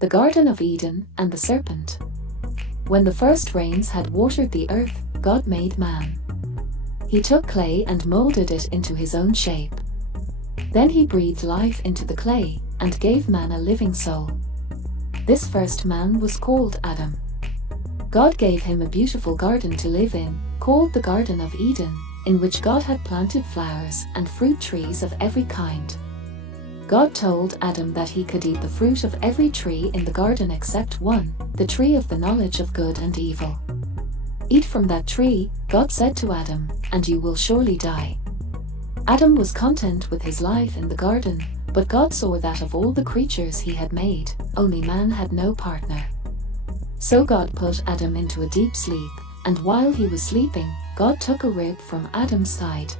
the Garden of Eden and the Serpent. When the first rains had watered the earth, God made man. He took clay and molded it into his own shape. Then he breathed life into the clay and gave man a living soul. This first man was called Adam. God gave him a beautiful garden to live in, called the Garden of Eden, in which God had planted flowers and fruit trees of every kind. God told Adam that he could eat the fruit of every tree in the garden except one, the tree of the knowledge of good and evil. Eat from that tree, God said to Adam, and you will surely die. Adam was content with his life in the garden, but God saw that of all the creatures he had made, only man had no partner. So God put Adam into a deep sleep, and while he was sleeping, God took a rib from Adam's side.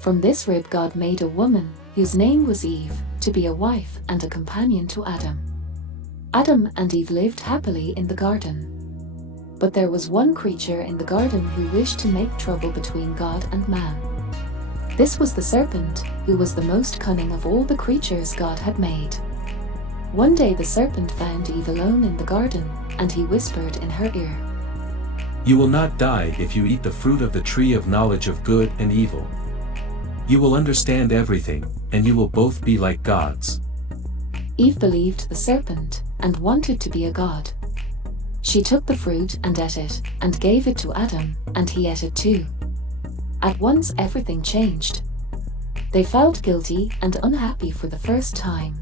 From this rib God made a woman, whose name was Eve, to be a wife and a companion to Adam. Adam and Eve lived happily in the garden. But there was one creature in the garden who wished to make trouble between God and man. This was the serpent, who was the most cunning of all the creatures God had made. One day the serpent found Eve alone in the garden, and he whispered in her ear, "You will not die if you eat the fruit of the tree of knowledge of good and evil. You will understand everything, and you will both be like gods." Eve believed the serpent, and wanted to be a god. She took the fruit and ate it, and gave it to Adam, and he ate it too. At once everything changed. They felt guilty and unhappy for the first time.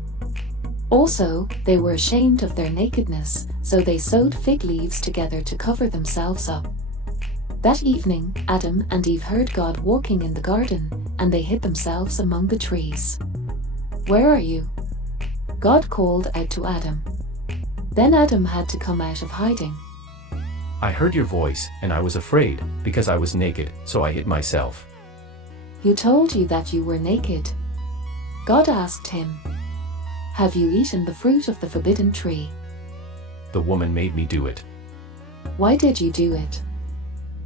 Also, they were ashamed of their nakedness, so they sewed fig leaves together to cover themselves up. That evening, Adam and Eve heard God walking in the garden, and they hid themselves among the trees. "Where are you?" God called out to Adam. Then Adam had to come out of hiding. "I heard your voice, and I was afraid, because I was naked, so I hid myself." "Who told you that you were naked?" God asked him. "Have you eaten the fruit of the forbidden tree?" "The woman made me do it." "Why did you do it?"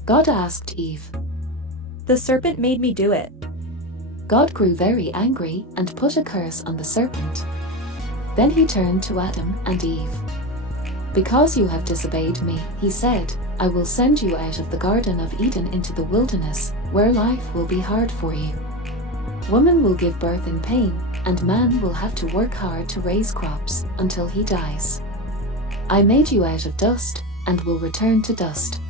God asked Eve. "The serpent made me do it." God grew very angry and put a curse on the serpent. Then he turned to Adam and Eve. "Because you have disobeyed me," he said, "I will send you out of the Garden of Eden into the wilderness, where life will be hard for you. Woman will give birth in pain, and man will have to work hard to raise crops until he dies. I made you out of dust, and will return to dust."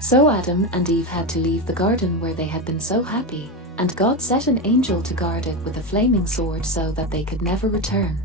So Adam and Eve had to leave the garden where they had been so happy, and God set an angel to guard it with a flaming sword so that they could never return.